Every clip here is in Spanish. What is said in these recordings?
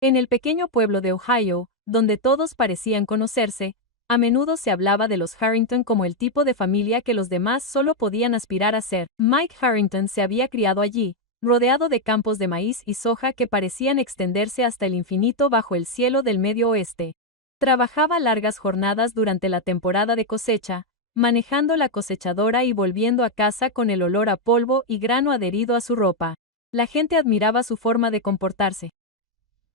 En el pequeño pueblo de Ohio, donde todos parecían conocerse, a menudo se hablaba de los Harrington como el tipo de familia que los demás solo podían aspirar a ser. Mike Harrington se había criado allí, rodeado de campos de maíz y soja que parecían extenderse hasta el infinito bajo el cielo del Medio Oeste. Trabajaba largas jornadas durante la temporada de cosecha, manejando la cosechadora y volviendo a casa con el olor a polvo y grano adherido a su ropa. La gente admiraba su forma de comportarse.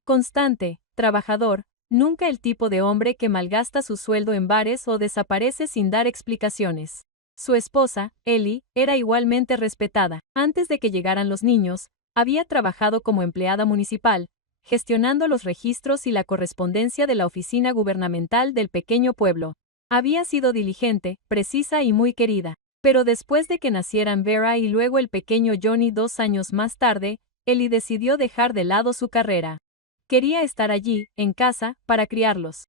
Constante, trabajador, nunca el tipo de hombre que malgasta su sueldo en bares o desaparece sin dar explicaciones. Su esposa, Ellie, era igualmente respetada. Antes de que llegaran los niños, había trabajado como empleada municipal, gestionando los registros y la correspondencia de la oficina gubernamental del pequeño pueblo. Había sido diligente, precisa y muy querida. Pero después de que nacieran Vera y luego el pequeño Johnny 2 años más tarde, Ellie decidió dejar de lado su carrera. Quería estar allí, en casa, para criarlos.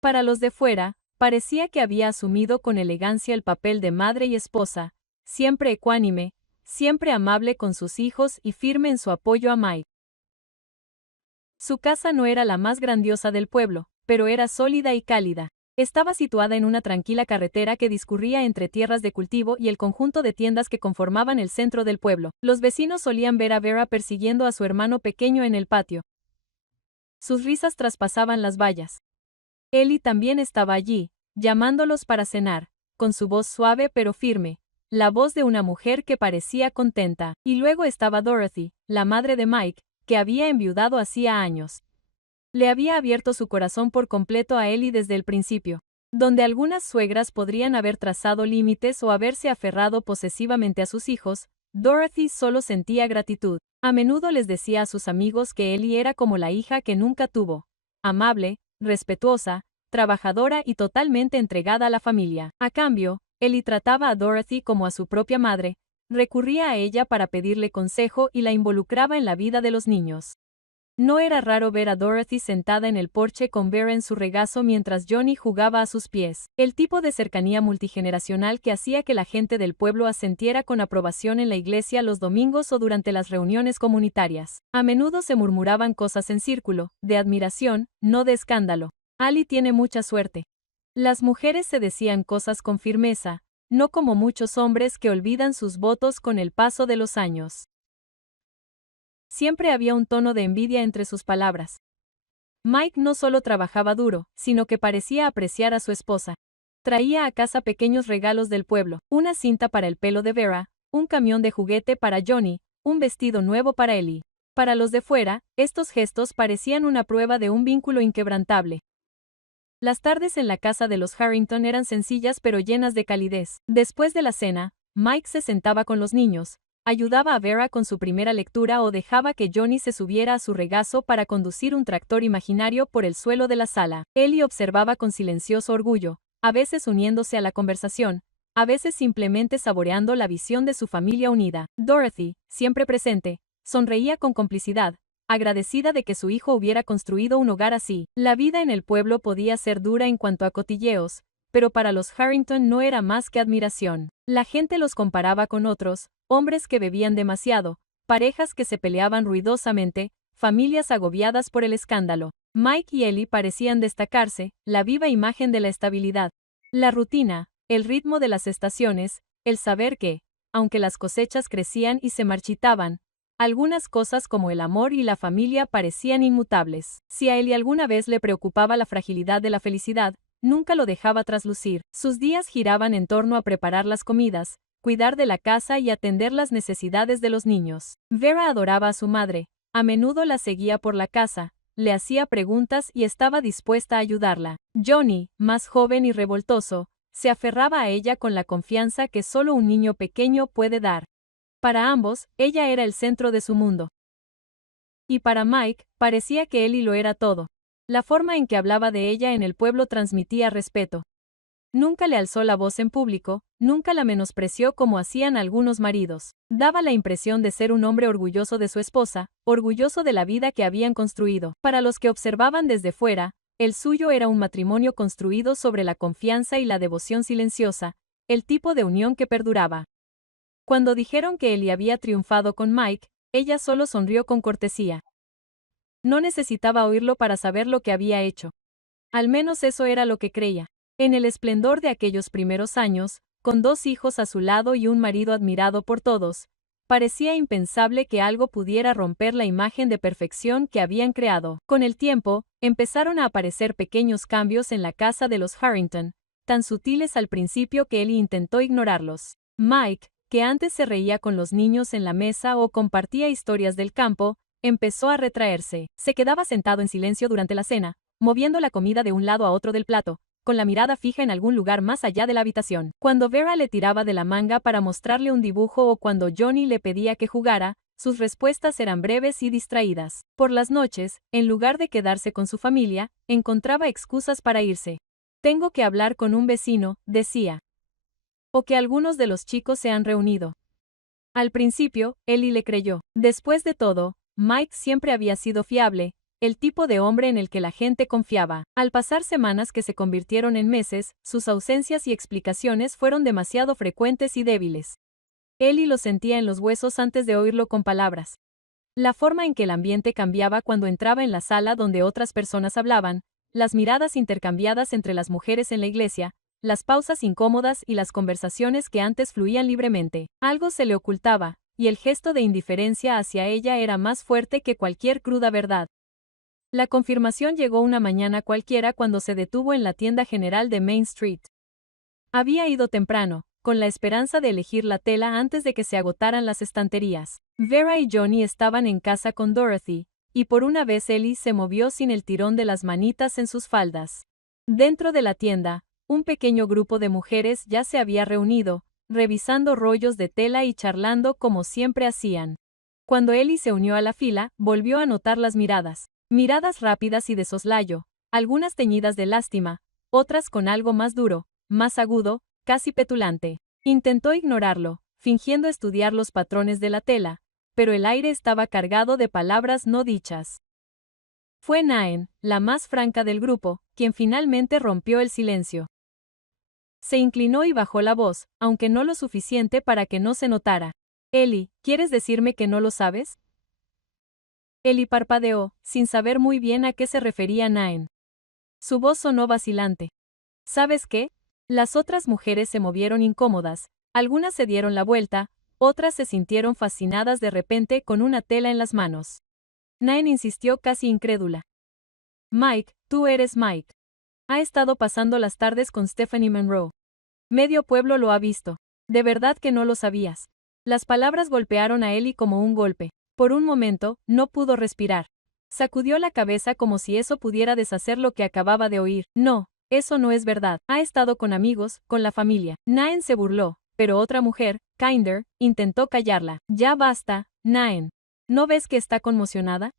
Para los de fuera, parecía que había asumido con elegancia el papel de madre y esposa, siempre ecuánime, siempre amable con sus hijos y firme en su apoyo a Mike. Su casa no era la más grandiosa del pueblo, pero era sólida y cálida. Estaba situada en una tranquila carretera que discurría entre tierras de cultivo y el conjunto de tiendas que conformaban el centro del pueblo. Los vecinos solían ver a Vera persiguiendo a su hermano pequeño en el patio. Sus risas traspasaban las vallas. Ellie también estaba allí, llamándolos para cenar, con su voz suave pero firme, la voz de una mujer que parecía contenta. Y luego estaba Dorothy, la madre de Mike, que había enviudado hacía años. Le había abierto su corazón por completo a Ellie desde el principio. Donde algunas suegras podrían haber trazado límites o haberse aferrado posesivamente a sus hijos, Dorothy solo sentía gratitud. A menudo les decía a sus amigos que Ellie era como la hija que nunca tuvo. Amable, respetuosa, trabajadora y totalmente entregada a la familia. A cambio, Ellie trataba a Dorothy como a su propia madre, recurría a ella para pedirle consejo y la involucraba en la vida de los niños. No era raro ver a Dorothy sentada en el porche con Vera en su regazo mientras Johnny jugaba a sus pies. El tipo de cercanía multigeneracional que hacía que la gente del pueblo asentiera con aprobación en la iglesia los domingos o durante las reuniones comunitarias. A menudo se murmuraban cosas en círculo, de admiración, no de escándalo. Ali tiene mucha suerte. Las mujeres se decían cosas con firmeza, no como muchos hombres que olvidan sus votos con el paso de los años. Siempre había un tono de envidia entre sus palabras. Mike no solo trabajaba duro, sino que parecía apreciar a su esposa. Traía a casa pequeños regalos del pueblo, una cinta para el pelo de Vera, un camión de juguete para Johnny, un vestido nuevo para Ellie. Para los de fuera, estos gestos parecían una prueba de un vínculo inquebrantable. Las tardes en la casa de los Harrington eran sencillas pero llenas de calidez. Después de la cena, Mike se sentaba con los niños, ayudaba a Vera con su primera lectura o dejaba que Johnny se subiera a su regazo para conducir un tractor imaginario por el suelo de la sala. Ellie observaba con silencioso orgullo, a veces uniéndose a la conversación, a veces simplemente saboreando la visión de su familia unida. Dorothy, siempre presente, sonreía con complicidad, agradecida de que su hijo hubiera construido un hogar así. La vida en el pueblo podía ser dura en cuanto a cotilleos, pero para los Harrington no era más que admiración. La gente los comparaba con otros, hombres que bebían demasiado, parejas que se peleaban ruidosamente, familias agobiadas por el escándalo. Mike y Ellie parecían destacarse, la viva imagen de la estabilidad. La rutina, el ritmo de las estaciones, el saber que, aunque las cosechas crecían y se marchitaban, algunas cosas como el amor y la familia parecían inmutables. Si a Ellie alguna vez le preocupaba la fragilidad de la felicidad, nunca lo dejaba traslucir. Sus días giraban en torno a preparar las comidas, cuidar de la casa y atender las necesidades de los niños. Vera adoraba a su madre, a menudo la seguía por la casa, le hacía preguntas y estaba dispuesta a ayudarla. Johnny, más joven y revoltoso, se aferraba a ella con la confianza que solo un niño pequeño puede dar. Para ambos, ella era el centro de su mundo. Y para Mike, parecía que Ellie lo era todo. La forma en que hablaba de ella en el pueblo transmitía respeto. Nunca le alzó la voz en público, nunca la menospreció como hacían algunos maridos. Daba la impresión de ser un hombre orgulloso de su esposa, orgulloso de la vida que habían construido. Para los que observaban desde fuera, el suyo era un matrimonio construido sobre la confianza y la devoción silenciosa, el tipo de unión que perduraba. Cuando dijeron que Ellie había triunfado con Mike, ella solo sonrió con cortesía. No necesitaba oírlo para saber lo que había hecho. Al menos eso era lo que creía. En el esplendor de aquellos primeros años, con 2 hijos a su lado y un marido admirado por todos, parecía impensable que algo pudiera romper la imagen de perfección que habían creado. Con el tiempo, empezaron a aparecer pequeños cambios en la casa de los Harrington, tan sutiles al principio que Ellie intentó ignorarlos. Mike, que antes se reía con los niños en la mesa o compartía historias del campo, empezó a retraerse. Se quedaba sentado en silencio durante la cena, moviendo la comida de un lado a otro del plato, con la mirada fija en algún lugar más allá de la habitación. Cuando Vera le tiraba de la manga para mostrarle un dibujo o cuando Johnny le pedía que jugara, sus respuestas eran breves y distraídas. Por las noches, en lugar de quedarse con su familia, encontraba excusas para irse. Tengo que hablar con un vecino, decía. O que algunos de los chicos se han reunido. Al principio, Ellie le creyó. Después de todo, Mike siempre había sido fiable, el tipo de hombre en el que la gente confiaba. Al pasar semanas que se convirtieron en meses, sus ausencias y explicaciones fueron demasiado frecuentes y débiles. Ellie lo sentía en los huesos antes de oírlo con palabras. La forma en que el ambiente cambiaba cuando entraba en la sala donde otras personas hablaban, las miradas intercambiadas entre las mujeres en la iglesia, las pausas incómodas y las conversaciones que antes fluían libremente. Algo se le ocultaba, y el gesto de indiferencia hacia ella era más fuerte que cualquier cruda verdad. La confirmación llegó una mañana cualquiera cuando se detuvo en la tienda general de Main Street. Había ido temprano, con la esperanza de elegir la tela antes de que se agotaran las estanterías. Vera y Johnny estaban en casa con Dorothy, y por una vez Ellie se movió sin el tirón de las manitas en sus faldas. Dentro de la tienda, un pequeño grupo de mujeres ya se había reunido, revisando rollos de tela y charlando como siempre hacían. Cuando Ellie se unió a la fila, volvió a notar las miradas. Miradas rápidas y de soslayo, algunas teñidas de lástima, otras con algo más duro, más agudo, casi petulante. Intentó ignorarlo, fingiendo estudiar los patrones de la tela, pero el aire estaba cargado de palabras no dichas. Fue Naen, la más franca del grupo, quien finalmente rompió el silencio. Se inclinó y bajó la voz, aunque no lo suficiente para que no se notara. Ellie, ¿quieres decirme que no lo sabes? Ellie parpadeó, sin saber muy bien a qué se refería Naen. Su voz sonó vacilante. ¿Sabes qué? Las otras mujeres se movieron incómodas, algunas se dieron la vuelta, otras se sintieron fascinadas de repente con una tela en las manos. Naen insistió casi incrédula. Mike, tú eres Mike. Ha estado pasando las tardes con Stephanie Monroe. Medio pueblo lo ha visto. De verdad que no lo sabías. Las palabras golpearon a Ellie como un golpe. Por un momento, no pudo respirar. Sacudió la cabeza como si eso pudiera deshacer lo que acababa de oír. No, eso no es verdad. Ha estado con amigos, con la familia. Naen se burló, pero otra mujer, Kinder, intentó callarla. Ya basta, Naen. ¿No ves que está conmocionada?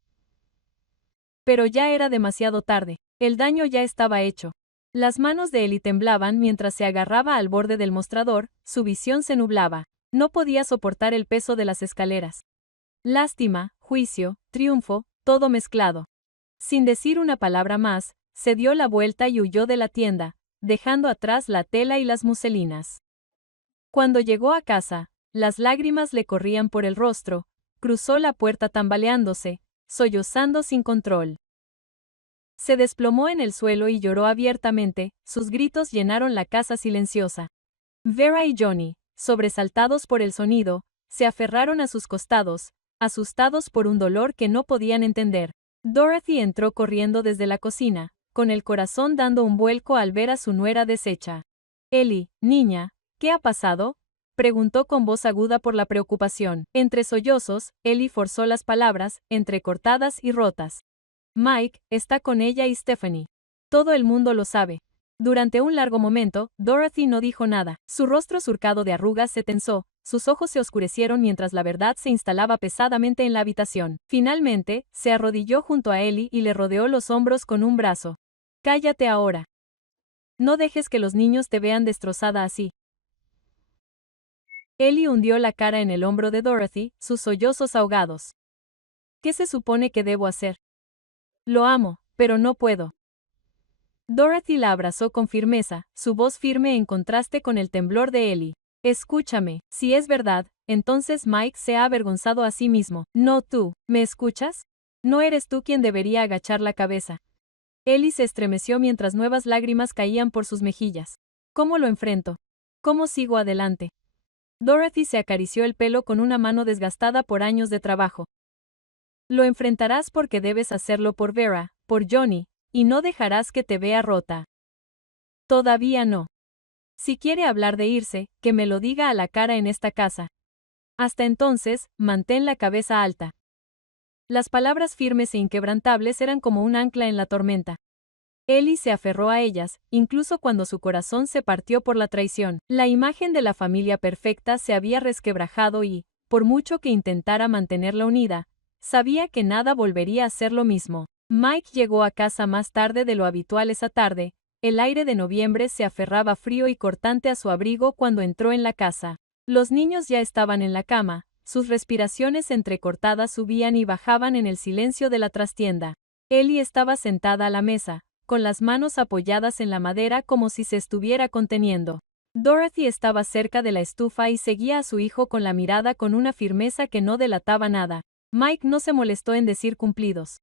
Pero ya era demasiado tarde. El daño ya estaba hecho. Las manos de Ellie temblaban mientras se agarraba al borde del mostrador, su visión se nublaba. No podía soportar el peso de las escaleras. Lástima, juicio, triunfo, todo mezclado. Sin decir una palabra más, se dio la vuelta y huyó de la tienda, dejando atrás la tela y las muselinas. Cuando llegó a casa, las lágrimas le corrían por el rostro, cruzó la puerta tambaleándose, sollozando sin control. Se desplomó en el suelo y lloró abiertamente, sus gritos llenaron la casa silenciosa. Vera y Johnny, sobresaltados por el sonido, se aferraron a sus costados, asustados por un dolor que no podían entender. Dorothy entró corriendo desde la cocina, con el corazón dando un vuelco al ver a su nuera deshecha. Ellie, niña, ¿qué ha pasado?, preguntó con voz aguda por la preocupación. Entre sollozos, Ellie forzó las palabras, entrecortadas y rotas. Mike está con ella y Stephanie. Todo el mundo lo sabe. Durante un largo momento, Dorothy no dijo nada. Su rostro surcado de arrugas se tensó, sus ojos se oscurecieron mientras la verdad se instalaba pesadamente en la habitación. Finalmente, se arrodilló junto a Ellie y le rodeó los hombros con un brazo. Cállate ahora. No dejes que los niños te vean destrozada así. Ellie hundió la cara en el hombro de Dorothy, sus sollozos ahogados. ¿Qué se supone que debo hacer? Lo amo, pero no puedo. Dorothy la abrazó con firmeza, su voz firme en contraste con el temblor de Ellie. Escúchame, si es verdad, entonces Mike se ha avergonzado a sí mismo. No tú, ¿me escuchas? No eres tú quien debería agachar la cabeza. Ellie se estremeció mientras nuevas lágrimas caían por sus mejillas. ¿Cómo lo enfrento? ¿Cómo sigo adelante? Dorothy se acarició el pelo con una mano desgastada por años de trabajo. Lo enfrentarás porque debes hacerlo por Vera, por Johnny, y no dejarás que te vea rota. Todavía no. Si quiere hablar de irse, que me lo diga a la cara en esta casa. Hasta entonces, mantén la cabeza alta. Las palabras firmes e inquebrantables eran como un ancla en la tormenta. Ellie se aferró a ellas, incluso cuando su corazón se partió por la traición. La imagen de la familia perfecta se había resquebrajado y, por mucho que intentara mantenerla unida, sabía que nada volvería a ser lo mismo. Mike llegó a casa más tarde de lo habitual esa tarde. El aire de noviembre se aferraba frío y cortante a su abrigo cuando entró en la casa. Los niños ya estaban en la cama, sus respiraciones entrecortadas subían y bajaban en el silencio de la trastienda. Ellie estaba sentada a la mesa, con las manos apoyadas en la madera como si se estuviera conteniendo. Dorothy estaba cerca de la estufa y seguía a su hijo con la mirada con una firmeza que no delataba nada. Mike no se molestó en decir cumplidos.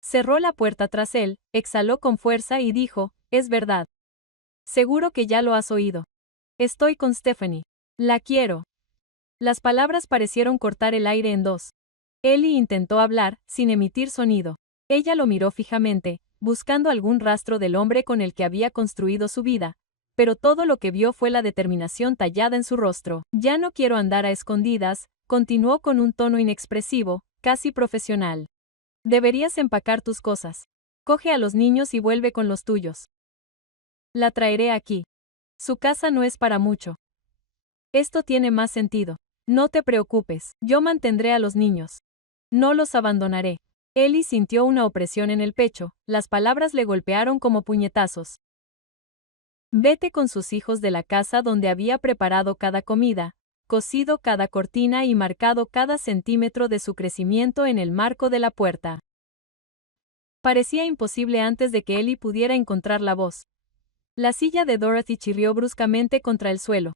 Cerró la puerta tras él, exhaló con fuerza y dijo, «Es verdad. Seguro que ya lo has oído. Estoy con Stephanie. La quiero». Las palabras parecieron cortar el aire en dos. Ellie intentó hablar, sin emitir sonido. Ella lo miró fijamente, buscando algún rastro del hombre con el que había construido su vida, pero todo lo que vio fue la determinación tallada en su rostro. «Ya no quiero andar a escondidas», continuó con un tono inexpresivo, casi profesional. «Deberías empacar tus cosas. Coge a los niños y vuelve con los tuyos. La traeré aquí. Su casa no es para mucho. Esto tiene más sentido. No te preocupes, yo mantendré a los niños. No los abandonaré». Ellie sintió una opresión en el pecho, las palabras le golpearon como puñetazos. Vete con sus hijos de la casa donde había preparado cada comida, cosido cada cortina y marcado cada centímetro de su crecimiento en el marco de la puerta. Parecía imposible antes de que Ellie pudiera encontrar la voz. La silla de Dorothy chirrió bruscamente contra el suelo.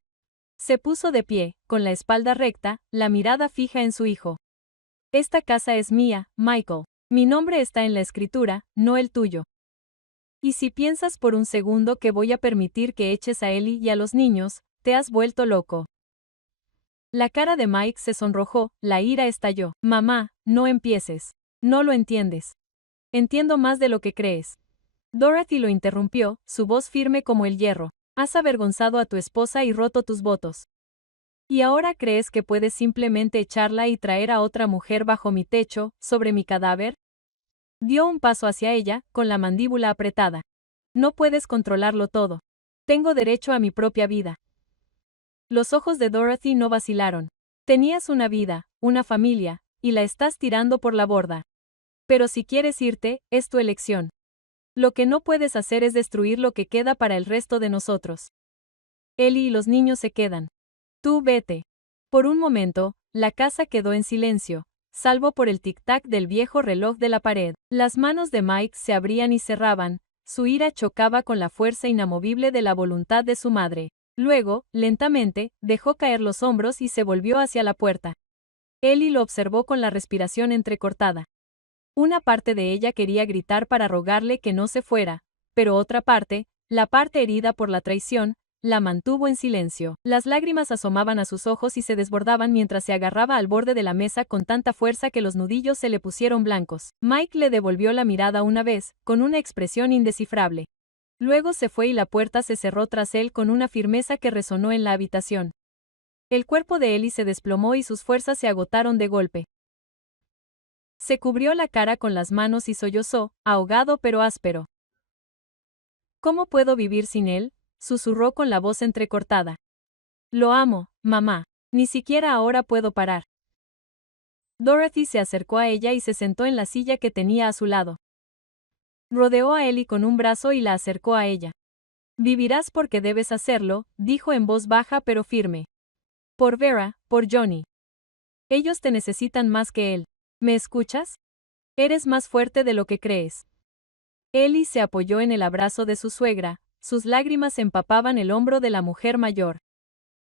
Se puso de pie, con la espalda recta, la mirada fija en su hijo. «Esta casa es mía, Michael. Mi nombre está en la escritura, no el tuyo. Y si piensas por un segundo que voy a permitir que eches a Ellie y a los niños, te has vuelto loco». La cara de Mike se sonrojó, la ira estalló. «Mamá, no empieces. No lo entiendes. Entiendo más de lo que crees». Dorothy lo interrumpió, su voz firme como el hierro. «Has avergonzado a tu esposa y roto tus votos. ¿Y ahora crees que puedes simplemente echarla y traer a otra mujer bajo mi techo, sobre mi cadáver?» Dio un paso hacia ella, con la mandíbula apretada. «No puedes controlarlo todo. Tengo derecho a mi propia vida». Los ojos de Dorothy no vacilaron. «Tenías una vida, una familia, y la estás tirando por la borda. Pero si quieres irte, es tu elección. Lo que no puedes hacer es destruir lo que queda para el resto de nosotros. Ellie y los niños se quedan. Tú vete». Por un momento, la casa quedó en silencio, salvo por el tic-tac del viejo reloj de la pared. Las manos de Mike se abrían y cerraban, su ira chocaba con la fuerza inamovible de la voluntad de su madre. Luego, lentamente, dejó caer los hombros y se volvió hacia la puerta. Ellie lo observó con la respiración entrecortada. Una parte de ella quería gritar para rogarle que no se fuera, pero otra parte, la parte herida por la traición, la mantuvo en silencio. Las lágrimas asomaban a sus ojos y se desbordaban mientras se agarraba al borde de la mesa con tanta fuerza que los nudillos se le pusieron blancos. Mike le devolvió la mirada una vez, con una expresión indescifrable. Luego se fue y la puerta se cerró tras él con una firmeza que resonó en la habitación. El cuerpo de Ellie se desplomó y sus fuerzas se agotaron de golpe. Se cubrió la cara con las manos y sollozó, ahogado pero áspero. «¿Cómo puedo vivir sin él?», susurró con la voz entrecortada. «Lo amo, mamá. Ni siquiera ahora puedo parar». Dorothy se acercó a ella y se sentó en la silla que tenía a su lado. Rodeó a Ellie con un brazo y la acercó a ella. «Vivirás porque debes hacerlo», dijo en voz baja pero firme. «Por Vera, por Johnny. Ellos te necesitan más que él. ¿Me escuchas? Eres más fuerte de lo que crees». Ellie se apoyó en el abrazo de su suegra, sus lágrimas empapaban el hombro de la mujer mayor.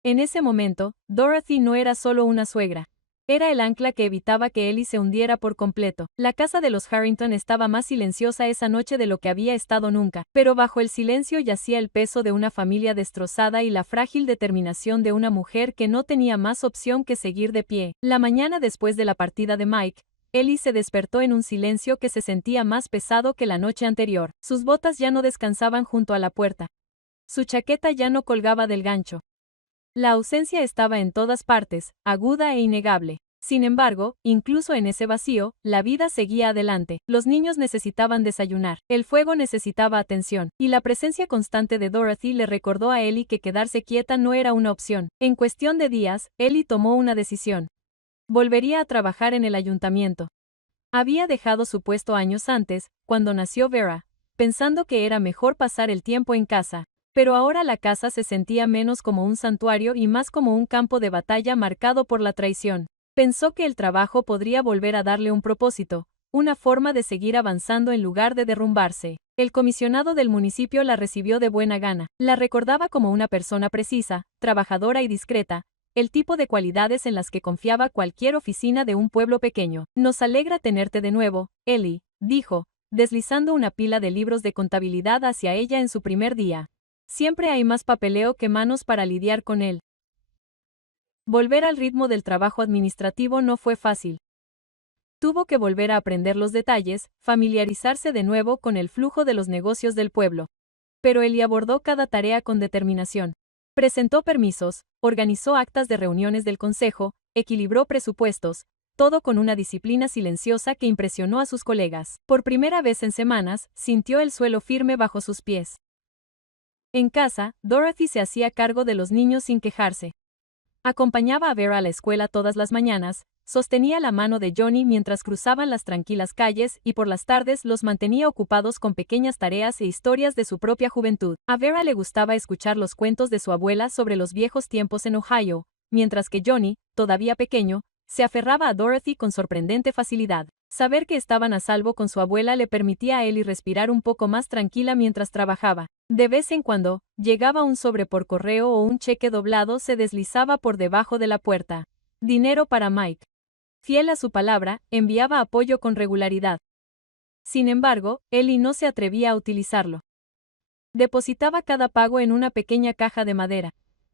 En ese momento, Dorothy no era solo una suegra. Era el ancla que evitaba que Ellie se hundiera por completo. La casa de los Harrington estaba más silenciosa esa noche de lo que había estado nunca, pero bajo el silencio yacía el peso de una familia destrozada y la frágil determinación de una mujer que no tenía más opción que seguir de pie. La mañana después de la partida de Mike, Ellie se despertó en un silencio que se sentía más pesado que la noche anterior. Sus botas ya no descansaban junto a la puerta. Su chaqueta ya no colgaba del gancho. La ausencia estaba en todas partes, aguda e innegable. Sin embargo, incluso en ese vacío, la vida seguía adelante. Los niños necesitaban desayunar, el fuego necesitaba atención, y la presencia constante de Dorothy le recordó a Ellie que quedarse quieta no era una opción. En cuestión de días, Ellie tomó una decisión. Volvería a trabajar en el ayuntamiento. Había dejado su puesto años antes, cuando nació Vera, pensando que era mejor pasar el tiempo en casa. Pero ahora la casa se sentía menos como un santuario y más como un campo de batalla marcado por la traición. Pensó que el trabajo podría volver a darle un propósito, una forma de seguir avanzando en lugar de derrumbarse. El comisionado del municipio la recibió de buena gana. La recordaba como una persona precisa, trabajadora y discreta, el tipo de cualidades en las que confiaba cualquier oficina de un pueblo pequeño. Nos alegra tenerte de nuevo, Ellie, dijo, deslizando una pila de libros de contabilidad hacia ella en su primer día. Siempre hay más papeleo que manos para lidiar con él. Volver al ritmo del trabajo administrativo no fue fácil. Tuvo que volver a aprender los detalles, familiarizarse de nuevo con el flujo de los negocios del pueblo. Pero Ellie abordó cada tarea con determinación. Presentó permisos, organizó actas de reuniones del consejo, equilibró presupuestos, todo con una disciplina silenciosa que impresionó a sus colegas. Por primera vez en semanas, sintió el suelo firme bajo sus pies. En casa, Dorothy se hacía cargo de los niños sin quejarse. Acompañaba a Vera a la escuela todas las mañanas, sostenía la mano de Johnny mientras cruzaban las tranquilas calles y por las tardes los mantenía ocupados con pequeñas tareas e historias de su propia juventud. A Vera le gustaba escuchar los cuentos de su abuela sobre los viejos tiempos en Ohio, mientras que Johnny, todavía pequeño, se aferraba a Dorothy con sorprendente facilidad. Saber que estaban a salvo con su abuela le permitía a Ellie respirar un poco más tranquila mientras trabajaba. De vez en cuando, llegaba un sobre por correo o un cheque doblado se deslizaba por debajo de la puerta. Dinero para Mike. Fiel a su palabra, enviaba apoyo con regularidad. Sin embargo, Ellie no se atrevía a utilizarlo. Depositaba cada pago en una pequeña caja de madera.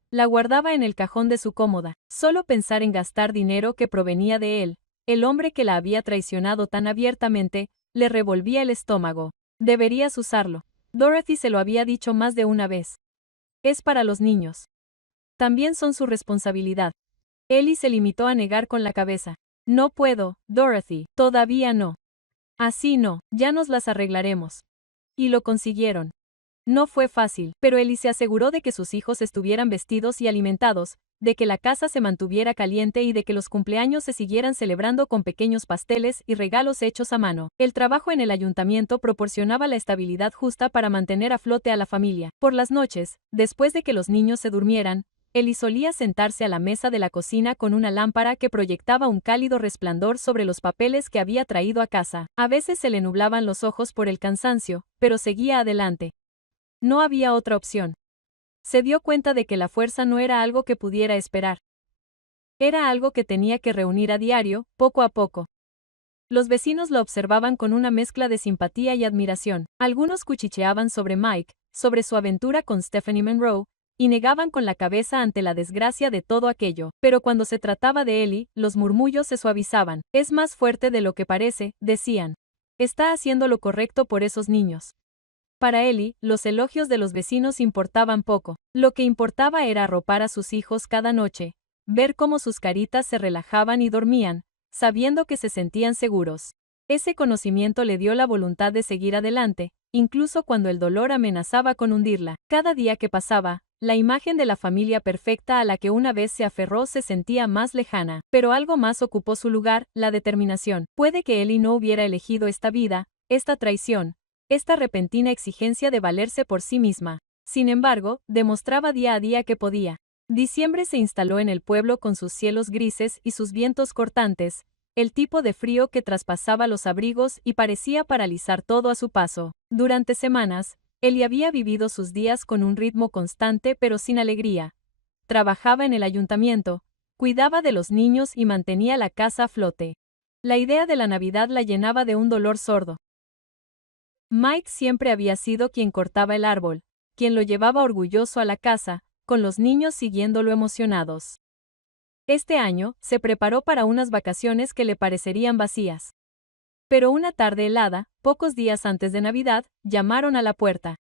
La guardaba en el cajón de su cómoda. Solo pensar en gastar dinero que provenía de él, el hombre que la había traicionado tan abiertamente, le revolvía el estómago. Deberías usarlo. Dorothy se lo había dicho más de una vez. Es para los niños. También son su responsabilidad. Ellie se limitó a negar con la cabeza. No puedo, Dorothy, todavía no. Así no, ya nos las arreglaremos. Y lo consiguieron. No fue fácil, pero Ellie se aseguró de que sus hijos estuvieran vestidos y alimentados, de que la casa se mantuviera caliente y de que los cumpleaños se siguieran celebrando con pequeños pasteles y regalos hechos a mano. El trabajo en el ayuntamiento proporcionaba la estabilidad justa para mantener a flote a la familia. Por las noches, después de que los niños se durmieran, Ellie solía sentarse a la mesa de la cocina con una lámpara que proyectaba un cálido resplandor sobre los papeles que había traído a casa. A veces se le nublaban los ojos por el cansancio, pero seguía adelante. No había otra opción. Se dio cuenta de que la fuerza no era algo que pudiera esperar. Era algo que tenía que reunir a diario, poco a poco. Los vecinos la observaban con una mezcla de simpatía y admiración. Algunos cuchicheaban sobre Mike, sobre su aventura con Stephanie Monroe, y negaban con la cabeza ante la desgracia de todo aquello. Pero cuando se trataba de Ellie, los murmullos se suavizaban. Es más fuerte de lo que parece, decían. Está haciendo lo correcto por esos niños. Para Ellie, los elogios de los vecinos importaban poco. Lo que importaba era arropar a sus hijos cada noche, ver cómo sus caritas se relajaban y dormían, sabiendo que se sentían seguros. Ese conocimiento le dio la voluntad de seguir adelante, incluso cuando el dolor amenazaba con hundirla. Cada día que pasaba, la imagen de la familia perfecta a la que una vez se aferró se sentía más lejana. Pero algo más ocupó su lugar, la determinación. Puede que Ellie no hubiera elegido esta vida, esta traición, esta repentina exigencia de valerse por sí misma. Sin embargo, demostraba día a día que podía. Diciembre se instaló en el pueblo con sus cielos grises y sus vientos cortantes, el tipo de frío que traspasaba los abrigos y parecía paralizar todo a su paso. Durante semanas, Ellie había vivido sus días con un ritmo constante pero sin alegría. Trabajaba en el ayuntamiento, cuidaba de los niños y mantenía la casa a flote. La idea de la Navidad la llenaba de un dolor sordo. Mike siempre había sido quien cortaba el árbol, quien lo llevaba orgulloso a la casa, con los niños siguiéndolo emocionados. Este año, se preparó para unas vacaciones que le parecerían vacías. Pero una tarde helada, pocos días antes de Navidad, llamaron a la puerta.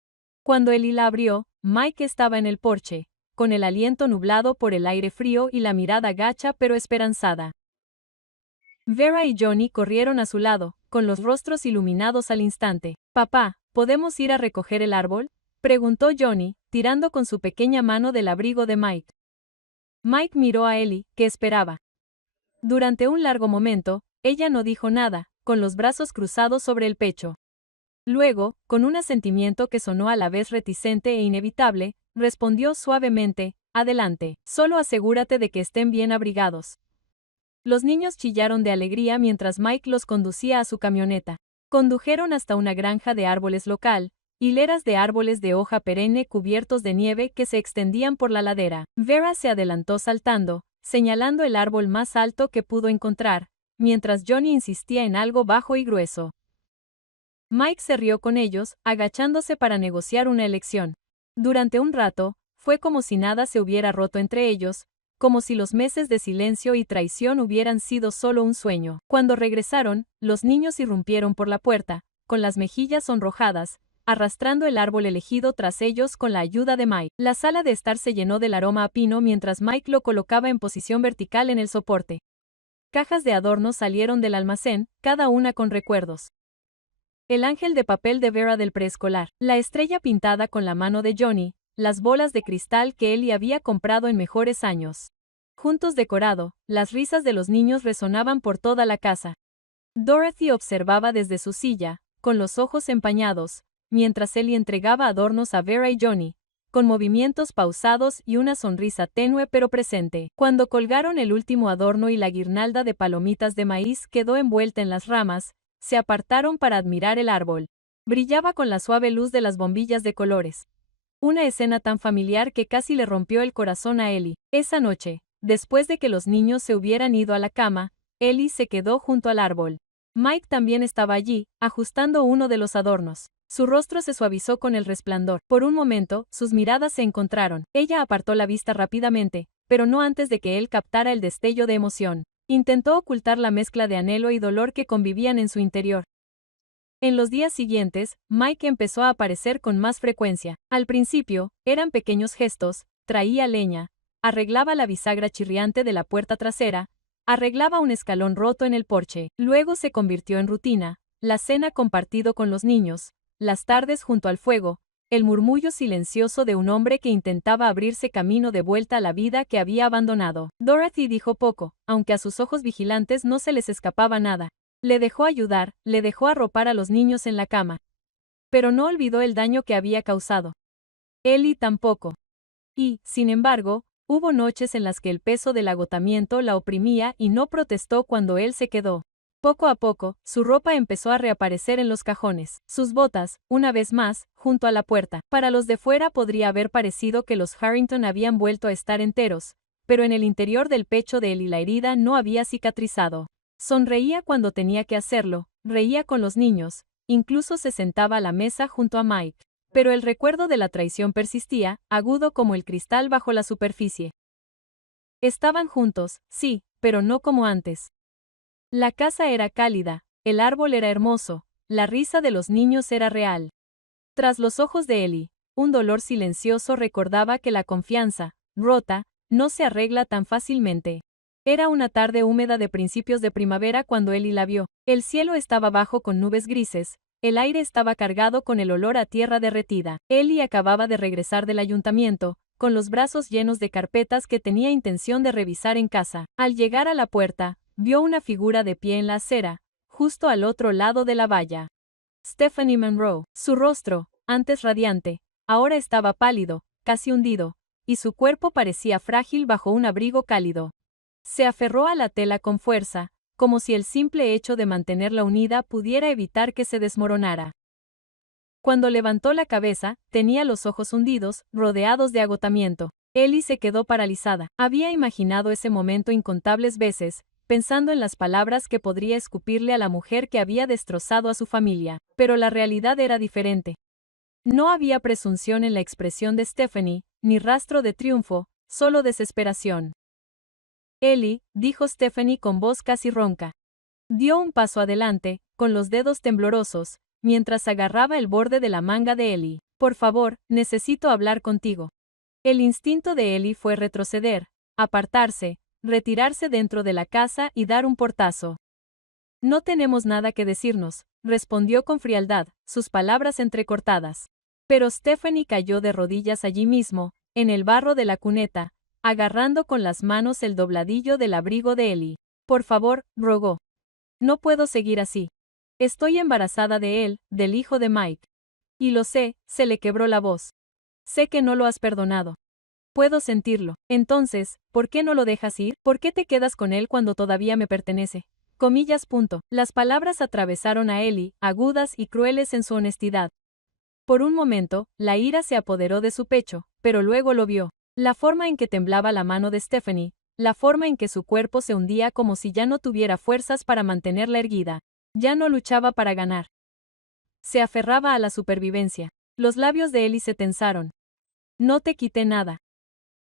Cuando Ellie la abrió, Mike estaba en el porche, con el aliento nublado por el aire frío y la mirada gacha pero esperanzada. Vera y Johnny corrieron a su lado, con los rostros iluminados al instante. «Papá, ¿podemos ir a recoger el árbol?», preguntó Johnny, tirando con su pequeña mano del abrigo de Mike. Mike miró a Ellie, que esperaba. Durante un largo momento, ella no dijo nada, con los brazos cruzados sobre el pecho. Luego, con un asentimiento que sonó a la vez reticente e inevitable, respondió suavemente: «Adelante, solo asegúrate de que estén bien abrigados». Los niños chillaron de alegría mientras Mike los conducía a su camioneta. Condujeron hasta una granja de árboles local, hileras de árboles de hoja perenne cubiertos de nieve que se extendían por la ladera. Vera se adelantó saltando, señalando el árbol más alto que pudo encontrar, mientras Johnny insistía en algo bajo y grueso. Mike se rió con ellos, agachándose para negociar una elección. Durante un rato, fue como si nada se hubiera roto entre ellos, como si los meses de silencio y traición hubieran sido solo un sueño. Cuando regresaron, los niños irrumpieron por la puerta, con las mejillas sonrojadas, arrastrando el árbol elegido tras ellos con la ayuda de Mike. La sala de estar se llenó del aroma a pino mientras Mike lo colocaba en posición vertical en el soporte. Cajas de adornos salieron del almacén, cada una con recuerdos. El ángel de papel de Vera del preescolar, la estrella pintada con la mano de Johnny, las bolas de cristal que Ellie había comprado en mejores años. Juntos decorado, las risas de los niños resonaban por toda la casa. Dorothy observaba desde su silla, con los ojos empañados, mientras Ellie entregaba adornos a Vera y Johnny, con movimientos pausados y una sonrisa tenue pero presente. Cuando colgaron el último adorno y la guirnalda de palomitas de maíz quedó envuelta en las ramas, se apartaron para admirar el árbol. Brillaba con la suave luz de las bombillas de colores. Una escena tan familiar que casi le rompió el corazón a Ellie. Esa noche, después de que los niños se hubieran ido a la cama, Ellie se quedó junto al árbol. Mike también estaba allí, ajustando uno de los adornos. Su rostro se suavizó con el resplandor. Por un momento, sus miradas se encontraron. Ella apartó la vista rápidamente, pero no antes de que él captara el destello de emoción. Intentó ocultar la mezcla de anhelo y dolor que convivían en su interior. En los días siguientes, Mike empezó a aparecer con más frecuencia. Al principio, eran pequeños gestos: traía leña, arreglaba la bisagra chirriante de la puerta trasera, arreglaba un escalón roto en el porche. Luego se convirtió en rutina: la cena compartido con los niños, las tardes junto al fuego, el murmullo silencioso de un hombre que intentaba abrirse camino de vuelta a la vida que había abandonado. Dorothy dijo poco, aunque a sus ojos vigilantes no se les escapaba nada. Le dejó ayudar, le dejó arropar a los niños en la cama. Pero no olvidó el daño que había causado. Ellie tampoco. Y, sin embargo, hubo noches en las que el peso del agotamiento la oprimía y no protestó cuando él se quedó. Poco a poco, su ropa empezó a reaparecer en los cajones. Sus botas, una vez más, junto a la puerta. Para los de fuera podría haber parecido que los Harrington habían vuelto a estar enteros, pero en el interior del pecho de Ellie la herida no había cicatrizado. Sonreía cuando tenía que hacerlo, reía con los niños, incluso se sentaba a la mesa junto a Mike. Pero el recuerdo de la traición persistía, agudo como el cristal bajo la superficie. Estaban juntos, sí, pero no como antes. La casa era cálida, el árbol era hermoso, la risa de los niños era real. Tras los ojos de Ellie, un dolor silencioso recordaba que la confianza, rota, no se arregla tan fácilmente. Era una tarde húmeda de principios de primavera cuando Ellie la vio. El cielo estaba bajo con nubes grises, el aire estaba cargado con el olor a tierra derretida. Ellie acababa de regresar del ayuntamiento, con los brazos llenos de carpetas que tenía intención de revisar en casa. Al llegar a la puerta, vio una figura de pie en la acera, justo al otro lado de la valla. Stephanie Monroe. Su rostro, antes radiante, ahora estaba pálido, casi hundido, y su cuerpo parecía frágil bajo un abrigo cálido. Se aferró a la tela con fuerza, como si el simple hecho de mantenerla unida pudiera evitar que se desmoronara. Cuando levantó la cabeza, tenía los ojos hundidos, rodeados de agotamiento. Ellie se quedó paralizada. Había imaginado ese momento incontables veces, pensando en las palabras que podría escupirle a la mujer que había destrozado a su familia. Pero la realidad era diferente. No había presunción en la expresión de Stephanie, ni rastro de triunfo, solo desesperación. Ellie, dijo Stephanie con voz casi ronca. Dio un paso adelante, con los dedos temblorosos, mientras agarraba el borde de la manga de Ellie. Por favor, necesito hablar contigo. El instinto de Ellie fue retroceder, apartarse, retirarse dentro de la casa y dar un portazo. No tenemos nada que decirnos, respondió con frialdad, sus palabras entrecortadas. Pero Stephanie cayó de rodillas allí mismo, en el barro de la cuneta, agarrando con las manos el dobladillo del abrigo de Ellie. Por favor, rogó. No puedo seguir así. Estoy embarazada de él, del hijo de Mike. Y lo sé, se le quebró la voz. Sé que no lo has perdonado. Puedo sentirlo. Entonces, ¿por qué no lo dejas ir? ¿Por qué te quedas con él cuando todavía me pertenece? Comillas. Las palabras atravesaron a Ellie, agudas y crueles en su honestidad. Por un momento, la ira se apoderó de su pecho, pero luego lo vio. La forma en que temblaba la mano de Stephanie, la forma en que su cuerpo se hundía como si ya no tuviera fuerzas para mantenerla erguida. Ya no luchaba para ganar. Se aferraba a la supervivencia. Los labios de Ellie se tensaron. No te quité nada.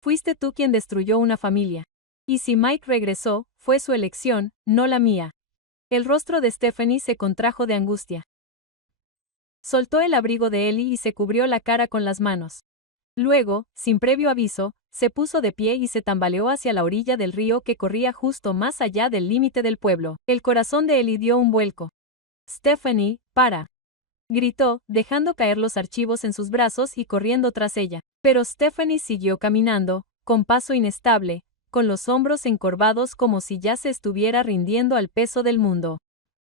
Fuiste tú quien destruyó una familia. Y si Mike regresó, fue su elección, no la mía. El rostro de Stephanie se contrajo de angustia. Soltó el abrigo de Ellie y se cubrió la cara con las manos. Luego, sin previo aviso, se puso de pie y se tambaleó hacia la orilla del río que corría justo más allá del límite del pueblo. El corazón de Ellie dio un vuelco. Stephanie, para. Gritó, dejando caer los archivos en sus brazos y corriendo tras ella. Pero Stephanie siguió caminando, con paso inestable, con los hombros encorvados como si ya se estuviera rindiendo al peso del mundo.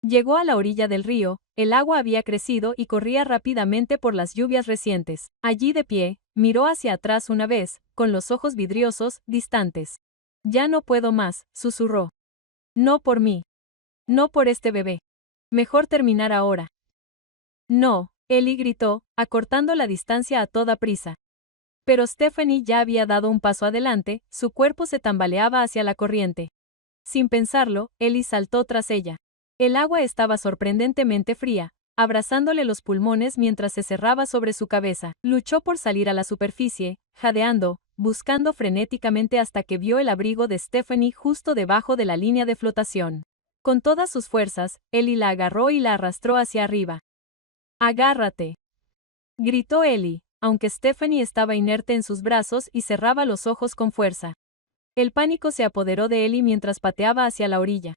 Llegó a la orilla del río, el agua había crecido y corría rápidamente por las lluvias recientes. Allí de pie, miró hacia atrás una vez, con los ojos vidriosos, distantes. Ya no puedo más, susurró. No por mí. No por este bebé. Mejor terminar ahora. No, Ellie gritó, acortando la distancia a toda prisa. Pero Stephanie ya había dado un paso adelante, su cuerpo se tambaleaba hacia la corriente. Sin pensarlo, Ellie saltó tras ella. El agua estaba sorprendentemente fría, abrazándole los pulmones mientras se cerraba sobre su cabeza. Luchó por salir a la superficie, jadeando, buscando frenéticamente hasta que vio el abrigo de Stephanie justo debajo de la línea de flotación. Con todas sus fuerzas, Ellie la agarró y la arrastró hacia arriba. «¡Agárrate!», gritó Ellie, aunque Stephanie estaba inerte en sus brazos y cerraba los ojos con fuerza. El pánico se apoderó de Ellie mientras pateaba hacia la orilla.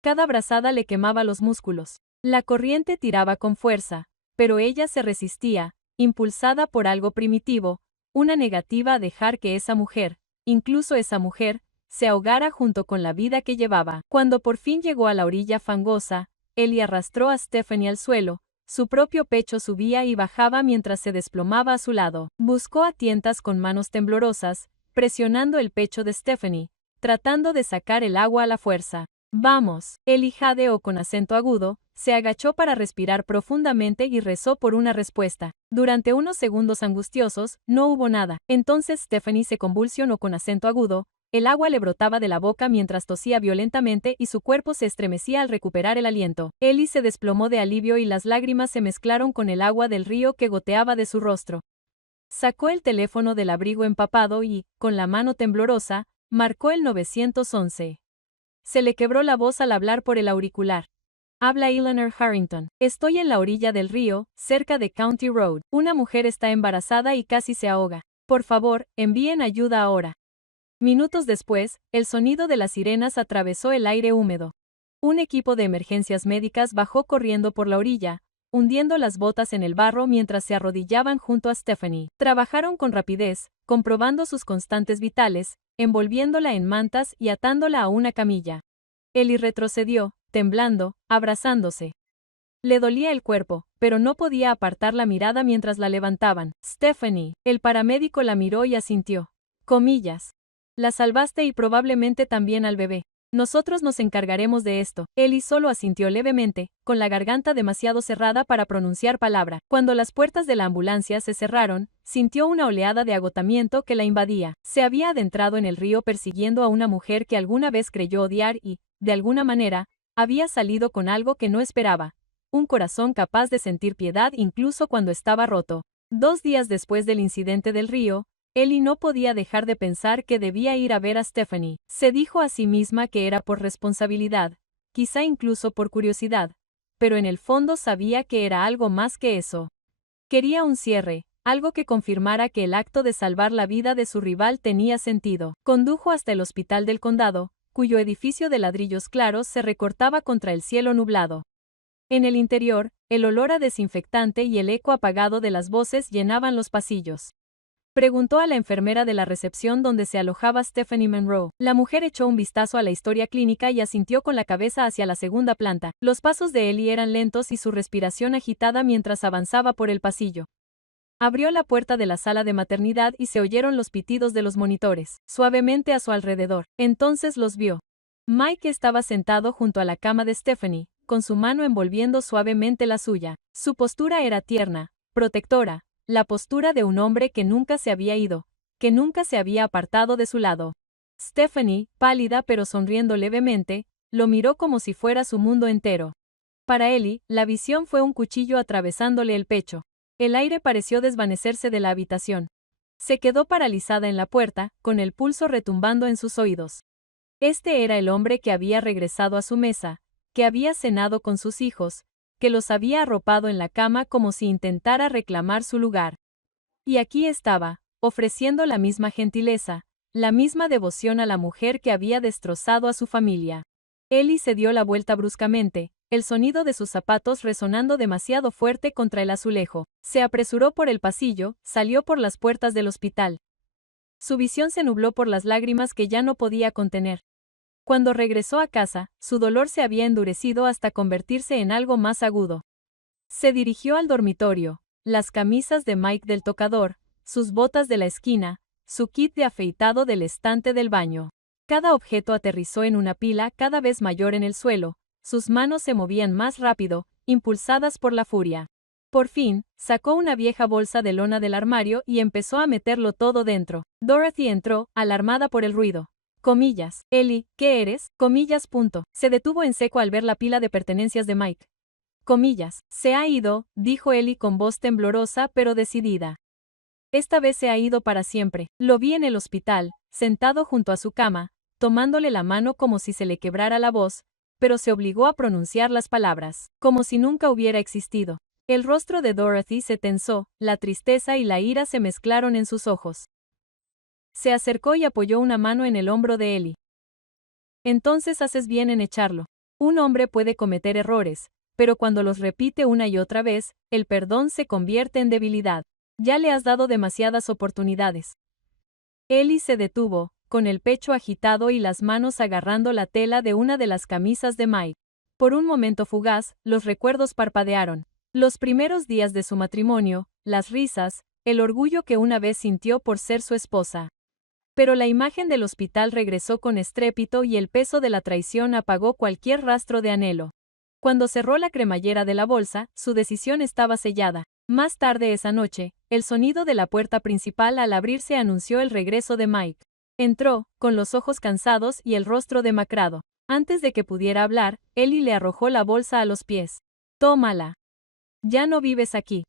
Cada brazada le quemaba los músculos. La corriente tiraba con fuerza, pero ella se resistía, impulsada por algo primitivo, una negativa a dejar que esa mujer, incluso esa mujer, se ahogara junto con la vida que llevaba. Cuando por fin llegó a la orilla fangosa, Ellie arrastró a Stephanie al suelo, su propio pecho subía y bajaba mientras se desplomaba a su lado. Buscó a tientas con manos temblorosas, presionando el pecho de Stephanie, tratando de sacar el agua a la fuerza. «Vamos», Ellie jadeó con acento agudo, se agachó para respirar profundamente y rezó por una respuesta. Durante unos segundos angustiosos, no hubo nada. Entonces Stephanie se convulsionó con acento agudo, el agua le brotaba de la boca mientras tosía violentamente y su cuerpo se estremecía al recuperar el aliento. Ellie se desplomó de alivio y las lágrimas se mezclaron con el agua del río que goteaba de su rostro. Sacó el teléfono del abrigo empapado y, con la mano temblorosa, marcó el 911. Se le quebró la voz al hablar por el auricular. Habla Eleanor Harrington. Estoy en la orilla del río, cerca de County Road. Una mujer está embarazada y casi se ahoga. Por favor, envíen ayuda ahora. Minutos después, el sonido de las sirenas atravesó el aire húmedo. Un equipo de emergencias médicas bajó corriendo por la orilla, hundiendo las botas en el barro mientras se arrodillaban junto a Stephanie. Trabajaron con rapidez, comprobando sus constantes vitales, envolviéndola en mantas y atándola a una camilla. Ellie retrocedió, temblando, abrazándose. Le dolía el cuerpo, pero no podía apartar la mirada mientras la levantaban. Stephanie, el paramédico la miró y asintió. Comillas. La salvaste y probablemente también al bebé. Nosotros nos encargaremos de esto. Ellie solo asintió levemente, con la garganta demasiado cerrada para pronunciar palabra. Cuando las puertas de la ambulancia se cerraron, sintió una oleada de agotamiento que la invadía. Se había adentrado en el río persiguiendo a una mujer que alguna vez creyó odiar y, de alguna manera, había salido con algo que no esperaba. Un corazón capaz de sentir piedad incluso cuando estaba roto. 2 días después del incidente del río, Ellie no podía dejar de pensar que debía ir a ver a Stephanie. Se dijo a sí misma que era por responsabilidad, quizá incluso por curiosidad, pero en el fondo sabía que era algo más que eso. Quería un cierre, algo que confirmara que el acto de salvar la vida de su rival tenía sentido. Condujo hasta el hospital del condado, cuyo edificio de ladrillos claros se recortaba contra el cielo nublado. En el interior, el olor a desinfectante y el eco apagado de las voces llenaban los pasillos. Preguntó a la enfermera de la recepción donde se alojaba Stephanie Monroe. La mujer echó un vistazo a la historia clínica y asintió con la cabeza hacia la segunda planta. Los pasos de Ellie eran lentos y su respiración agitada mientras avanzaba por el pasillo. Abrió la puerta de la sala de maternidad y se oyeron los pitidos de los monitores, suavemente a su alrededor. Entonces los vio. Mike estaba sentado junto a la cama de Stephanie, con su mano envolviendo suavemente la suya. Su postura era tierna, protectora. La postura de un hombre que nunca se había ido, que nunca se había apartado de su lado. Stephanie, pálida pero sonriendo levemente, lo miró como si fuera su mundo entero. Para Ellie, la visión fue un cuchillo atravesándole el pecho. El aire pareció desvanecerse de la habitación. Se quedó paralizada en la puerta, con el pulso retumbando en sus oídos. Este era el hombre que había regresado a su mesa, que había cenado con sus hijos, que los había arropado en la cama como si intentara reclamar su lugar. Y aquí estaba, ofreciendo la misma gentileza, la misma devoción a la mujer que había destrozado a su familia. Ellie se dio la vuelta bruscamente, el sonido de sus zapatos resonando demasiado fuerte contra el azulejo. Se apresuró por el pasillo, salió por las puertas del hospital. Su visión se nubló por las lágrimas que ya no podía contener. Cuando regresó a casa, su dolor se había endurecido hasta convertirse en algo más agudo. Se dirigió al dormitorio, las camisas de Mike del tocador, sus botas de la esquina, su kit de afeitado del estante del baño. Cada objeto aterrizó en una pila cada vez mayor en el suelo, sus manos se movían más rápido, impulsadas por la furia. Por fin, sacó una vieja bolsa de lona del armario y empezó a meterlo todo dentro. Dorothy entró, alarmada por el ruido. Comillas. Ellie, ¿qué eres? Comillas. Se detuvo en seco al ver la pila de pertenencias de Mike. Comillas. Se ha ido, dijo Ellie con voz temblorosa pero decidida. Esta vez se ha ido para siempre. Lo vi en el hospital, sentado junto a su cama, tomándole la mano como si se le quebrara la voz, pero se obligó a pronunciar las palabras, como si nunca hubiera existido. El rostro de Dorothy se tensó, la tristeza y la ira se mezclaron en sus ojos. Se acercó y apoyó una mano en el hombro de Ellie. Entonces haces bien en echarlo. Un hombre puede cometer errores, pero cuando los repite una y otra vez, el perdón se convierte en debilidad. Ya le has dado demasiadas oportunidades. Ellie se detuvo, con el pecho agitado y las manos agarrando la tela de una de las camisas de Mike. Por un momento fugaz, los recuerdos parpadearon. Los primeros días de su matrimonio, las risas, el orgullo que una vez sintió por ser su esposa. Pero la imagen del hospital regresó con estrépito y el peso de la traición apagó cualquier rastro de anhelo. Cuando cerró la cremallera de la bolsa, su decisión estaba sellada. Más tarde esa noche, el sonido de la puerta principal al abrirse anunció el regreso de Mike. Entró, con los ojos cansados y el rostro demacrado. Antes de que pudiera hablar, Ellie le arrojó la bolsa a los pies. Tómala. Ya no vives aquí.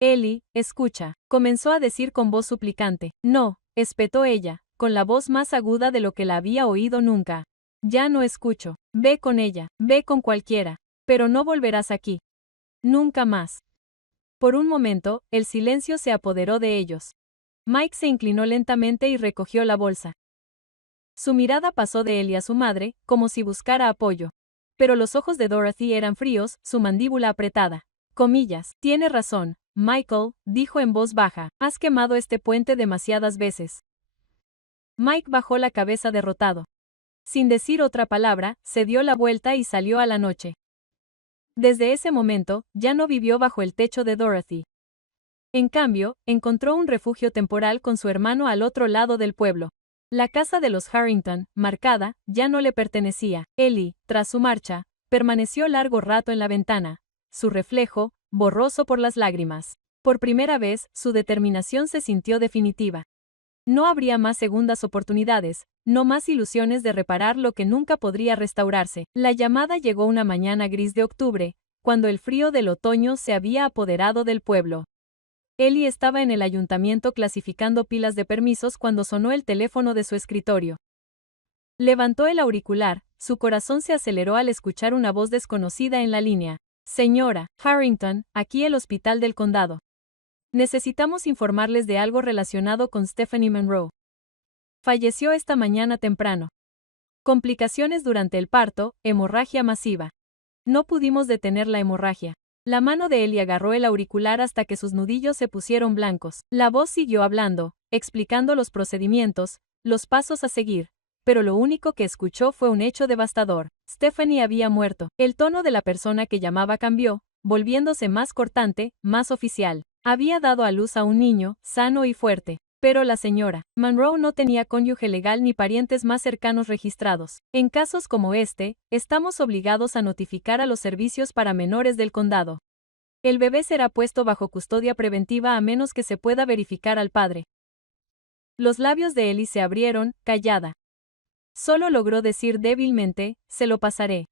Ellie, escucha, comenzó a decir con voz suplicante. No, espetó ella, con la voz más aguda de lo que la había oído nunca. Ya no escucho. Ve con ella, ve con cualquiera, pero no volverás aquí. Nunca más. Por un momento, el silencio se apoderó de ellos. Mike se inclinó lentamente y recogió la bolsa. Su mirada pasó de Ellie a su madre, como si buscara apoyo. Pero los ojos de Dorothy eran fríos, su mandíbula apretada. Comillas. Tiene razón, Michael, dijo en voz baja. Has quemado este puente demasiadas veces. Mike bajó la cabeza derrotado. Sin decir otra palabra, se dio la vuelta y salió a la noche. Desde ese momento, ya no vivió bajo el techo de Dorothy. En cambio, encontró un refugio temporal con su hermano al otro lado del pueblo. La casa de los Harrington, marcada, ya no le pertenecía. Ellie, tras su marcha, permaneció largo rato en la ventana, su reflejo, borroso por las lágrimas. Por primera vez, su determinación se sintió definitiva. No habría más segundas oportunidades, no más ilusiones de reparar lo que nunca podría restaurarse. La llamada llegó una mañana gris de octubre, cuando el frío del otoño se había apoderado del pueblo. Ellie estaba en el ayuntamiento clasificando pilas de permisos cuando sonó el teléfono de su escritorio. Levantó el auricular, su corazón se aceleró al escuchar una voz desconocida en la línea. Señora Harrington, aquí el hospital del condado. Necesitamos informarles de algo relacionado con Stephanie Monroe. Falleció esta mañana temprano. Complicaciones durante el parto, hemorragia masiva. No pudimos detener la hemorragia. La mano de Ellie agarró el auricular hasta que sus nudillos se pusieron blancos. La voz siguió hablando, explicando los procedimientos, los pasos a seguir, pero lo único que escuchó fue un hecho devastador. Stephanie había muerto. El tono de la persona que llamaba cambió, volviéndose más cortante, más oficial. Había dado a luz a un niño, sano y fuerte. Pero la señora Monroe no tenía cónyuge legal ni parientes más cercanos registrados. En casos como este, estamos obligados a notificar a los servicios para menores del condado. El bebé será puesto bajo custodia preventiva a menos que se pueda verificar al padre. Los labios de Ellie se abrieron, callada. Solo logró decir débilmente, se lo pasaré.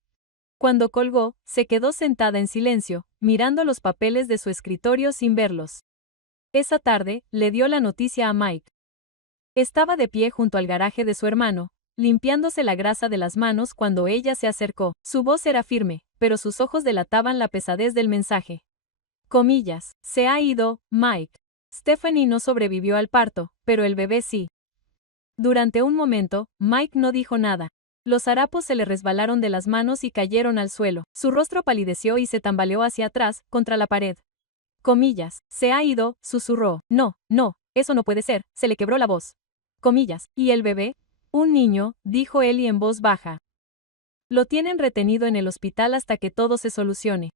Cuando colgó, se quedó sentada en silencio, mirando los papeles de su escritorio sin verlos. Esa tarde, le dio la noticia a Mike. Estaba de pie junto al garaje de su hermano, limpiándose la grasa de las manos cuando ella se acercó. Su voz era firme, pero sus ojos delataban la pesadez del mensaje. Comillas, se ha ido, Mike. Stephanie no sobrevivió al parto, pero el bebé sí. Durante un momento, Mike no dijo nada. Los harapos se le resbalaron de las manos y cayeron al suelo. Su rostro palideció y se tambaleó hacia atrás, contra la pared. Comillas, se ha ido, susurró. No, no, eso no puede ser, se le quebró la voz. Comillas, ¿y el bebé? Un niño, dijo Ellie en voz baja. Lo tienen retenido en el hospital hasta que todo se solucione.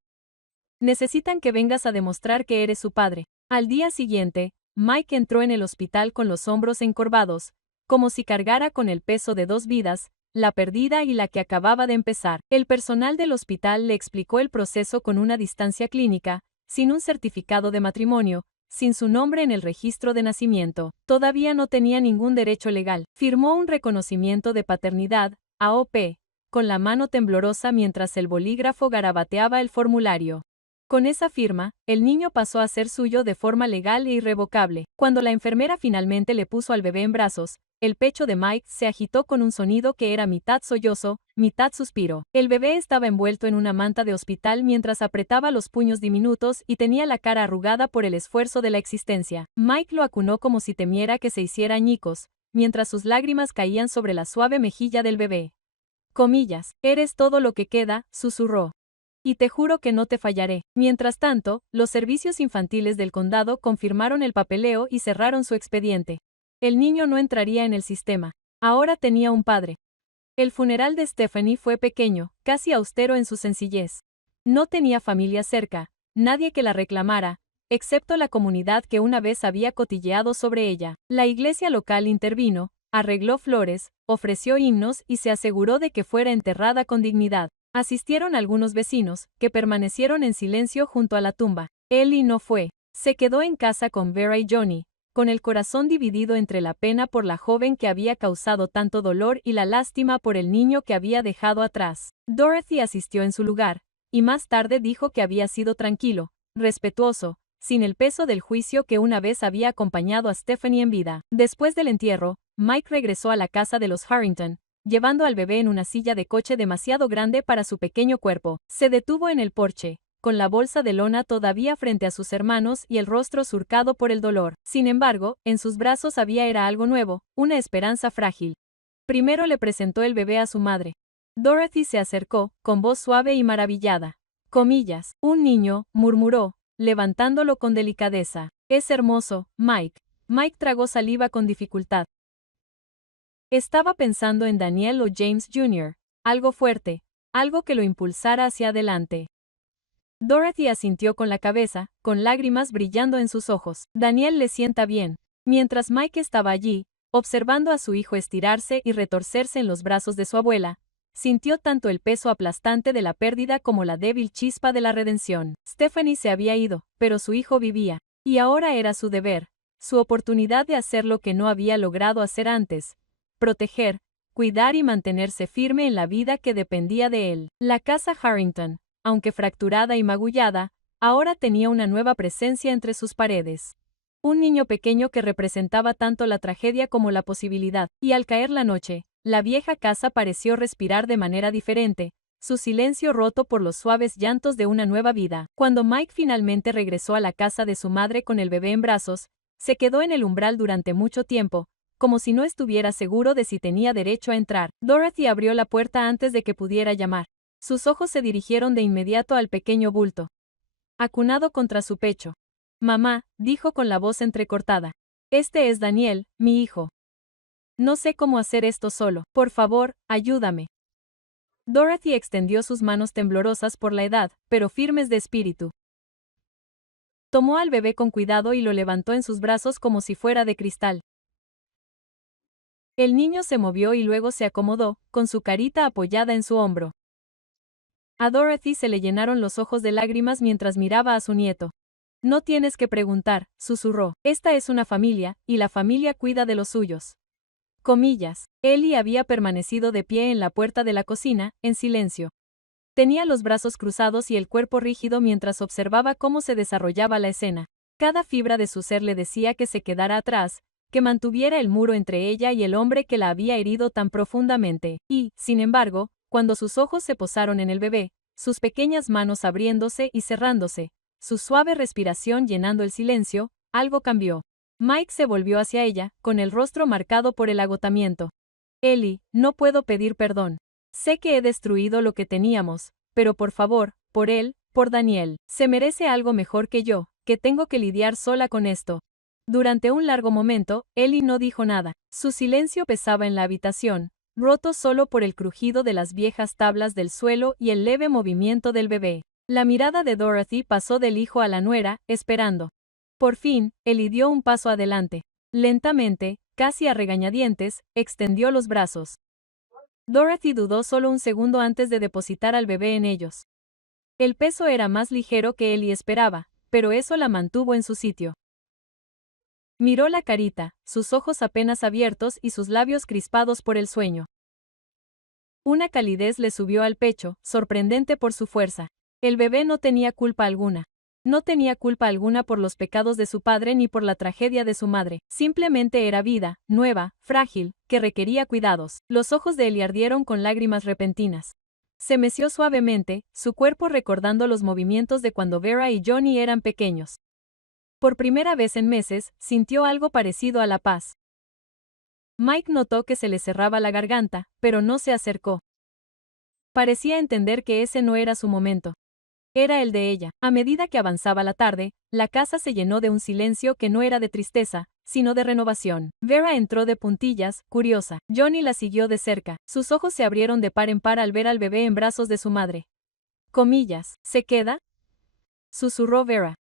Necesitan que vengas a demostrar que eres su padre. Al día siguiente, Mike entró en el hospital con los hombros encorvados, como si cargara con el peso de dos vidas, la perdida y la que acababa de empezar. El personal del hospital le explicó el proceso con una distancia clínica, sin un certificado de matrimonio, sin su nombre en el registro de nacimiento. Todavía no tenía ningún derecho legal. Firmó un reconocimiento de paternidad, AOP, con la mano temblorosa mientras el bolígrafo garabateaba el formulario. Con esa firma, el niño pasó a ser suyo de forma legal e irrevocable. Cuando la enfermera finalmente le puso al bebé en brazos, el pecho de Mike se agitó con un sonido que era mitad sollozo, mitad suspiro. El bebé estaba envuelto en una manta de hospital mientras apretaba los puños diminutos y tenía la cara arrugada por el esfuerzo de la existencia. Mike lo acunó como si temiera que se hiciera añicos, mientras sus lágrimas caían sobre la suave mejilla del bebé. Comillas, eres todo lo que queda, susurró. Y te juro que no te fallaré. Mientras tanto, los servicios infantiles del condado confirmaron el papeleo y cerraron su expediente. El niño no entraría en el sistema. Ahora tenía un padre. El funeral de Stephanie fue pequeño, casi austero en su sencillez. No tenía familia cerca, nadie que la reclamara, excepto la comunidad que una vez había cotilleado sobre ella. La iglesia local intervino, arregló flores, ofreció himnos y se aseguró de que fuera enterrada con dignidad. Asistieron algunos vecinos, que permanecieron en silencio junto a la tumba. Ellie no fue. Se quedó en casa con Vera y Johnny, con el corazón dividido entre la pena por la joven que había causado tanto dolor y la lástima por el niño que había dejado atrás. Dorothy asistió en su lugar, y más tarde dijo que había sido tranquilo, respetuoso, sin el peso del juicio que una vez había acompañado a Stephanie en vida. Después del entierro, Mike regresó a la casa de los Harrington, llevando al bebé en una silla de coche demasiado grande para su pequeño cuerpo. Se detuvo en el porche, con la bolsa de lona todavía frente a sus hermanos y el rostro surcado por el dolor. Sin embargo, en sus brazos había algo nuevo, una esperanza frágil. Primero le presentó el bebé a su madre. Dorothy se acercó, con voz suave y maravillada. Comillas, un niño, murmuró, levantándolo con delicadeza. Es hermoso, Mike. Mike tragó saliva con dificultad. Estaba pensando en Daniel o James Jr., algo fuerte, algo que lo impulsara hacia adelante. Dorothy asintió con la cabeza, con lágrimas brillando en sus ojos. Daniel le sienta bien. Mientras Mike estaba allí, Observando a su hijo estirarse y retorcerse en los brazos de su abuela, sintió tanto el peso aplastante de la pérdida como la débil chispa de la redención. Stephanie se había ido, pero su hijo vivía. Y ahora era su deber, su oportunidad de hacer lo que no había logrado hacer antes: proteger, cuidar y mantenerse firme en la vida que dependía de él. La casa Harrington, aunque fracturada y magullada, ahora tenía una nueva presencia entre sus paredes. Un niño pequeño que representaba tanto la tragedia como la posibilidad, y al caer la noche, la vieja casa pareció respirar de manera diferente, su silencio roto por los suaves llantos de una nueva vida. Cuando Mike finalmente regresó a la casa de su madre con el bebé en brazos, se quedó en el umbral durante mucho tiempo, como si no estuviera seguro de si tenía derecho a entrar. Dorothy abrió la puerta antes de que pudiera llamar. Sus ojos se dirigieron de inmediato al pequeño bulto, acunado contra su pecho. «Mamá», dijo con la voz entrecortada. «Este es Daniel, mi hijo. No sé cómo hacer esto solo. Por favor, ayúdame». Dorothy extendió sus manos temblorosas por la edad, pero firmes de espíritu. Tomó al bebé con cuidado y lo levantó en sus brazos como si fuera de cristal. El niño se movió y luego se acomodó, con su carita apoyada en su hombro. A Dorothy se le llenaron los ojos de lágrimas mientras miraba a su nieto. «No tienes que preguntar», susurró. «Esta es una familia, y la familia cuida de los suyos». Comillas. Ellie había permanecido de pie en la puerta de la cocina, en silencio. Tenía los brazos cruzados y el cuerpo rígido mientras observaba cómo se desarrollaba la escena. Cada fibra de su ser le decía que se quedara atrás, que mantuviera el muro entre ella y el hombre que la había herido tan profundamente, y, sin embargo, cuando sus ojos se posaron en el bebé, sus pequeñas manos abriéndose y cerrándose, su suave respiración llenando el silencio, algo cambió. Mike se volvió hacia ella, con el rostro marcado por el agotamiento. «Ellie, no puedo pedir perdón. Sé que he destruido lo que teníamos, pero por favor, por él, por Daniel. Se merece algo mejor que yo, que tengo que lidiar sola con esto». Durante un largo momento, Ellie no dijo nada. Su silencio pesaba en la habitación, roto solo por el crujido de las viejas tablas del suelo y el leve movimiento del bebé. La mirada de Dorothy pasó del hijo a la nuera, esperando. Por fin, Ellie dio un paso adelante. Lentamente, casi a regañadientes, extendió los brazos. Dorothy dudó solo un segundo antes de depositar al bebé en ellos. El peso era más ligero que Ellie esperaba, pero eso la mantuvo en su sitio. Miró la carita, sus ojos apenas abiertos y sus labios crispados por el sueño. Una calidez le subió al pecho, sorprendente por su fuerza. El bebé no tenía culpa alguna. No tenía culpa alguna por los pecados de su padre ni por la tragedia de su madre. Simplemente era vida, nueva, frágil, que requería cuidados. Los ojos de Ellie ardieron con lágrimas repentinas. Se meció suavemente, su cuerpo recordando los movimientos de cuando Vera y Johnny eran pequeños. Por primera vez en meses, sintió algo parecido a la paz. Mike notó que se le cerraba la garganta, pero no se acercó. Parecía entender que ese no era su momento. Era el de ella. A medida que avanzaba la tarde, la casa se llenó de un silencio que no era de tristeza, sino de renovación. Vera entró de puntillas, curiosa. Johnny la siguió de cerca. Sus ojos se abrieron de par en par al ver al bebé en brazos de su madre. Comillas. ¿Se queda?, susurró Vera.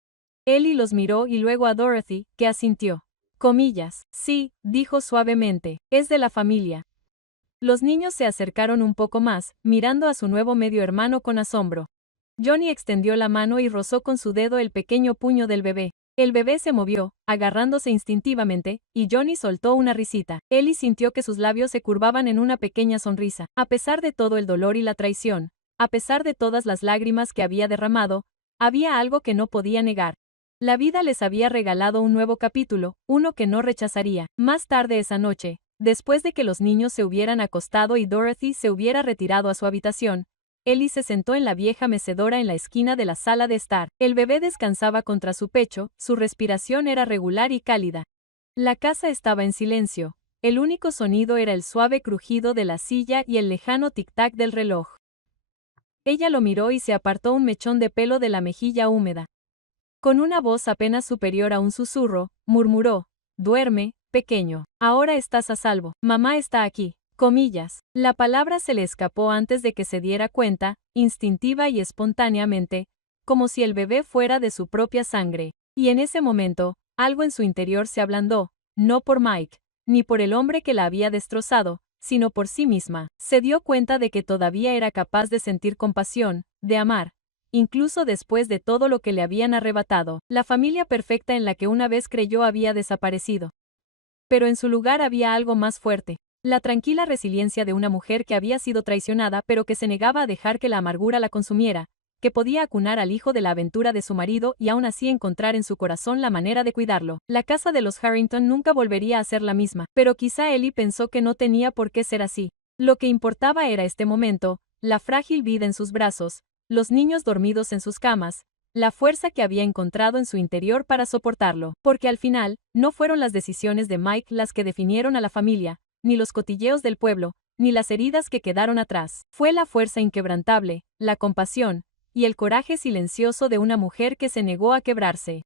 Ellie los miró y luego a Dorothy, que asintió. Comillas. Sí, dijo suavemente. Es de la familia. Los niños se acercaron un poco más, mirando a su nuevo medio hermano con asombro. Johnny extendió la mano y rozó con su dedo el pequeño puño del bebé. El bebé se movió, agarrándose instintivamente, y Johnny soltó una risita. Ellie sintió que sus labios se curvaban en una pequeña sonrisa. A pesar de todo el dolor y la traición, a pesar de todas las lágrimas que había derramado, había algo que no podía negar. La vida les había regalado un nuevo capítulo, uno que no rechazaría. Más tarde esa noche, después de que los niños se hubieran acostado y Dorothy se hubiera retirado a su habitación, Ellie se sentó en la vieja mecedora en la esquina de la sala de estar. El bebé descansaba contra su pecho, su respiración era regular y cálida. La casa estaba en silencio. El único sonido era el suave crujido de la silla y el lejano tic-tac del reloj. Ella lo miró y se apartó un mechón de pelo de la mejilla húmeda. Con una voz apenas superior a un susurro, murmuró: «Duerme, pequeño. Ahora estás a salvo. Mamá está aquí». Comillas. La palabra se le escapó antes de que se diera cuenta, instintiva y espontáneamente, como si el bebé fuera de su propia sangre. Y en ese momento, algo en su interior se ablandó, no por Mike, ni por el hombre que la había destrozado, sino por sí misma. Se dio cuenta de que todavía era capaz de sentir compasión, de amar, incluso después de todo lo que le habían arrebatado. La familia perfecta en la que una vez creyó había desaparecido. Pero en su lugar había algo más fuerte. La tranquila resiliencia de una mujer que había sido traicionada pero que se negaba a dejar que la amargura la consumiera, que podía acunar al hijo de la aventura de su marido y aún así encontrar en su corazón la manera de cuidarlo. La casa de los Harrington nunca volvería a ser la misma, pero quizá Ellie pensó que no tenía por qué ser así. Lo que importaba era este momento, la frágil vida en sus brazos, los niños dormidos en sus camas, la fuerza que había encontrado en su interior para soportarlo, porque al final, no fueron las decisiones de Mike las que definieron a la familia, ni los cotilleos del pueblo, ni las heridas que quedaron atrás. Fue la fuerza inquebrantable, la compasión, y el coraje silencioso de una mujer que se negó a quebrarse.